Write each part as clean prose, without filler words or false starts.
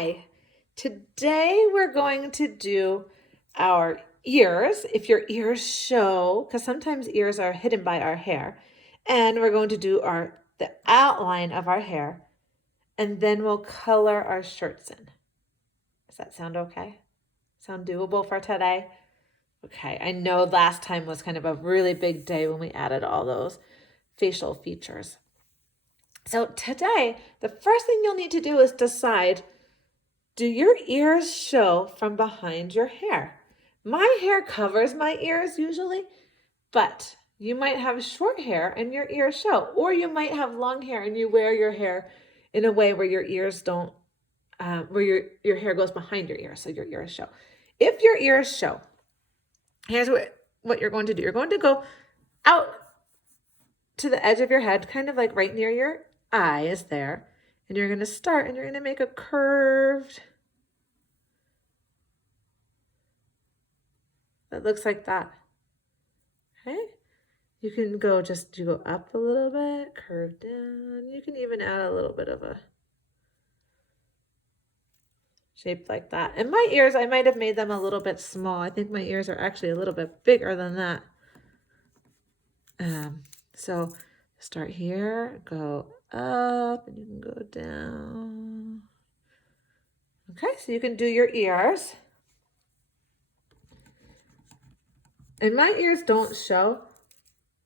Hi, today we're going to do our ears, if your ears show, because sometimes ears are hidden by our hair. And we're going to do the outline of our hair, and then we'll color our shirts in. Does that sound okay? Sound doable for today? Okay, I know last time was kind of a really big day when we added all those facial features. So today, the first thing you'll need to do is decide, do your ears show from behind your hair? My hair covers my ears usually, but you might have short hair and your ears show, or you might have long hair and you wear your hair in a way where your ears don't, where your hair goes behind your ears, so your ears show. If your ears show, here's what you're going to do. You're going to go out to the edge of your head, kind of like right near your eyes there, and you're going to start and you're going to make a curved that looks like that. Okay? You can go up a little bit, curve down. You can even add a little bit of a shape like that. And my ears, I might have made them a little bit small. I think my ears are actually a little bit bigger than that. So start here, go up, and you can go down. Okay, so you can do your ears. And my ears don't show,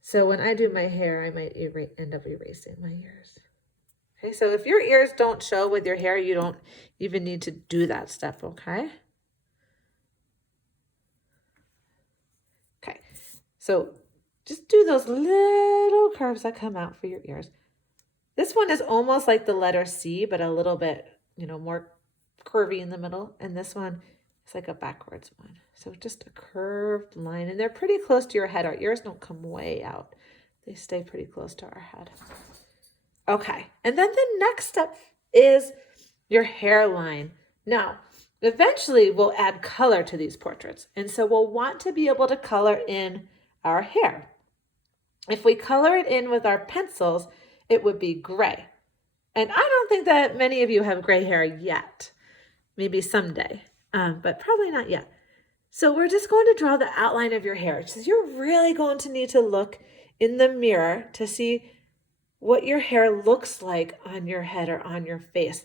so when I do my hair, I might end up erasing my ears. Okay, so if your ears don't show with your hair, you don't even need to do that step, okay? Okay, so just do those little curves that come out for your ears. This one is almost like the letter C, but a little bit, more curvy in the middle. And this one is like a backwards one. So just a curved line. And they're pretty close to your head. Our ears don't come way out. They stay pretty close to our head. Okay, and then the next step is your hairline. Now, eventually we'll add color to these portraits. And so we'll want to be able to color in our hair. If we color it in with our pencils, it would be gray. And I don't think that many of you have gray hair yet. Maybe someday, but probably not yet. So we're just going to draw the outline of your hair. So you're really going to need to look in the mirror to see what your hair looks like on your head or on your face.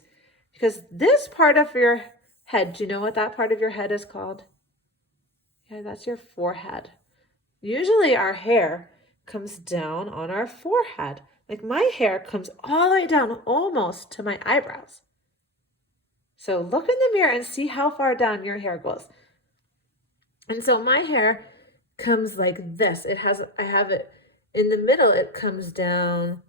Because this part of your head, do you know what that part of your head is called? Yeah, that's your forehead. Usually our hair comes down on our forehead. Like my hair comes all the way down almost to my eyebrows. So look in the mirror and see how far down your hair goes. And so my hair comes like this. I have it in the middle. It comes down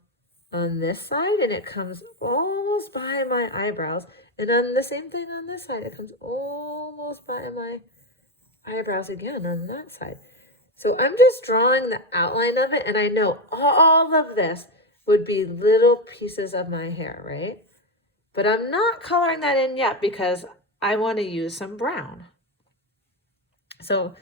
on this side and it comes almost by my eyebrows. And on the same thing on this side, it comes almost by my eyebrows again on that side. So I'm just drawing the outline of it, and I know all of this would be little pieces of my hair, right? But I'm not coloring that in yet because I want to use some brown. So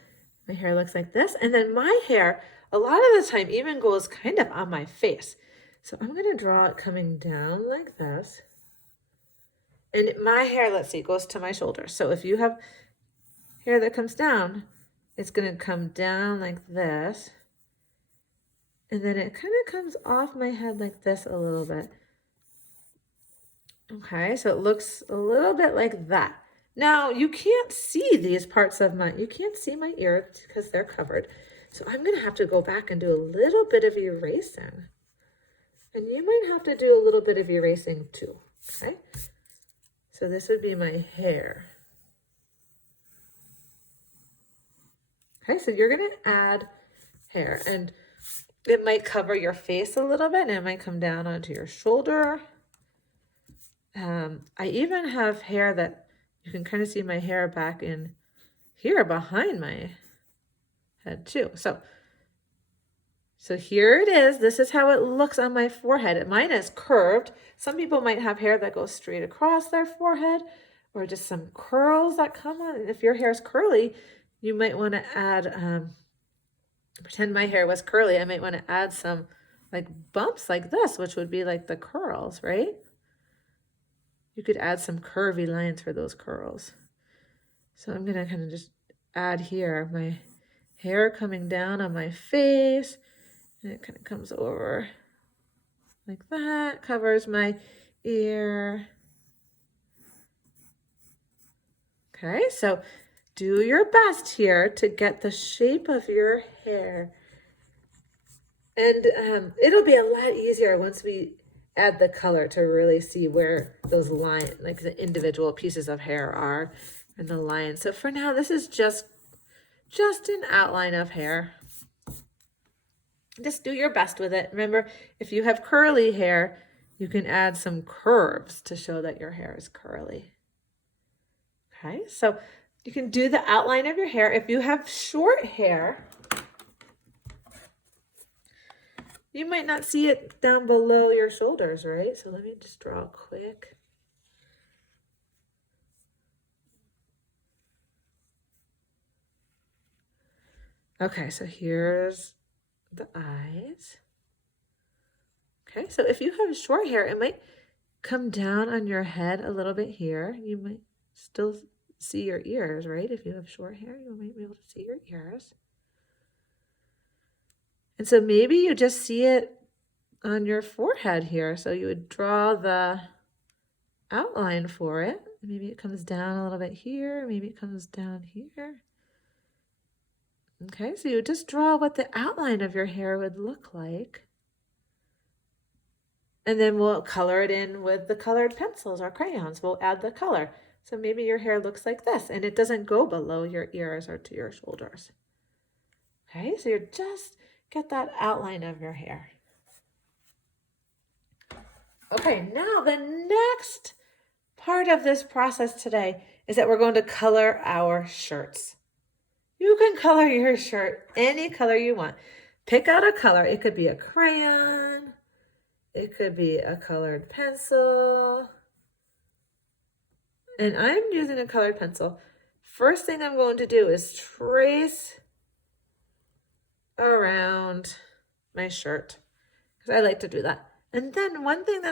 my hair looks like this, and then my hair, a lot of the time, even goes kind of on my face. So I'm going to draw it coming down like this. And my hair, let's see, goes to my shoulders. So if you have hair that comes down, it's going to come down like this. And then it kind of comes off my head like this a little bit. Okay, so it looks a little bit like that. Now, you can't see these parts of you can't see my ears because they're covered. So I'm going to have to go back and do a little bit of erasing. And you might have to do a little bit of erasing too, okay? So this would be my hair. Okay, so you're going to add hair, and it might cover your face a little bit, and it might come down onto your shoulder. I even have hair that you can kind of see my hair back in here behind my head too. So here it is. This is how it looks on my forehead. Mine is curved. Some people might have hair that goes straight across their forehead, or just some curls that come on. If your hair is curly, you might want to add, pretend my hair was curly, I might want to add some like bumps like this, which would be like the curls, right? you could add some curvy lines for those curls. So I'm gonna kind of just add here my hair coming down on my face, and it kind of comes over like that, covers my ear. Okay, so do your best here to get the shape of your hair. And it'll be a lot easier once we add the color to really see where those lines, like the individual pieces of hair are and the lines. So for now, this is just an outline of hair. Just do your best with it. Remember, if you have curly hair, you can add some curves to show that your hair is curly. Okay, so you can do the outline of your hair. If you have short hair, you might not see it down below your shoulders, right? So let me just draw quick. Okay, so here's the eyes. Okay, so if you have short hair, it might come down on your head a little bit here. You might still see your ears, right? If you have short hair, you might be able to see your ears. And so maybe you just see it on your forehead here. So you would draw the outline for it. Maybe it comes down a little bit here. Maybe it comes down here. Okay, so you just draw what the outline of your hair would look like. And then we'll color it in with the colored pencils or crayons. We'll add the color. So maybe your hair looks like this, and it doesn't go below your ears or to your shoulders. Okay, so you just get that outline of your hair. Okay, now the next part of this process today is that we're going to color our shirts. You can color your shirt any color you want. Pick out a color. It could be a crayon. It could be a colored pencil. And I'm using a colored pencil. First thing I'm going to do is trace around my shirt, because I like to do that. And then one thing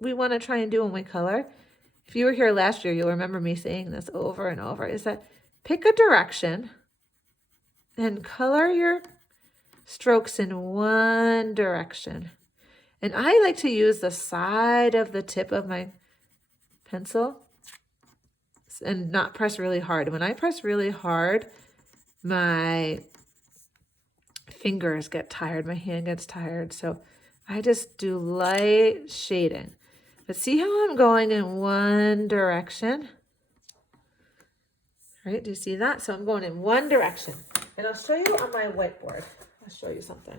we want to try and do when we color, if you were here last year, you'll remember me saying this over and over, is that pick a direction and color your strokes in one direction. And I like to use the side of the tip of my pencil and not press really hard. When I press really hard, my fingers get tired, my hand gets tired. So I just do light shading. But see how I'm going in one direction? Right, do you see that? So I'm going in one direction. And I'll show you on my whiteboard. I'll show you something.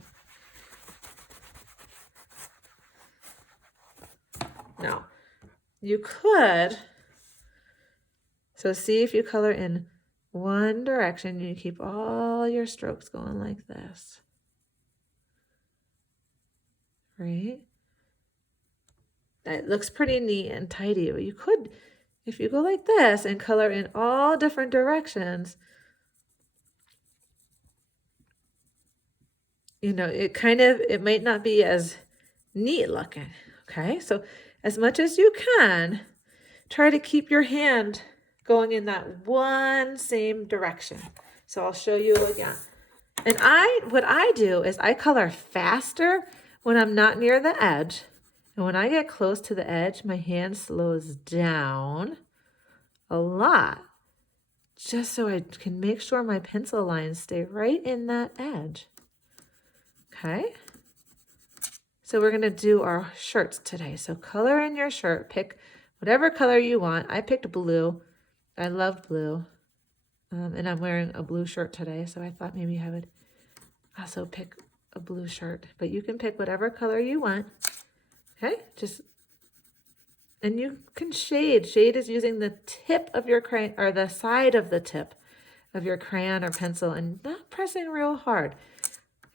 Now, you could, so see if you color in one direction, you keep all your strokes going like this. Right? That looks pretty neat and tidy, but you could, if you go like this and color in all different directions, you know, it might not be as neat looking. Okay, so as much as you can, try to keep your hand going in that one same direction. So I'll show you again. And what I do is I color faster when I'm not near the edge. And when I get close to the edge, my hand slows down a lot, just so I can make sure my pencil lines stay right in that edge. Okay. So we're going to do our shirts today. So color in your shirt. Pick whatever color you want. I picked blue. I love blue. And I'm wearing a blue shirt today, so I thought maybe I would also pick a blue shirt. But you can pick whatever color you want. Okay? And you can shade. Shade is using the tip of your crayon, or the side of the tip of your crayon or pencil, and not pressing real hard.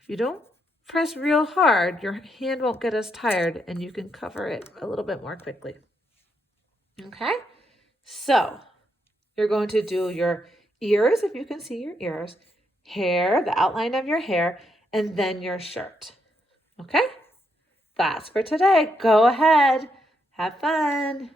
If you don't press real hard, your hand won't get as tired, and you can cover it a little bit more quickly. Okay, so you're going to do your ears, if you can see your ears, hair, the outline of your hair, and then your shirt. Okay, that's for today. Go ahead, have fun.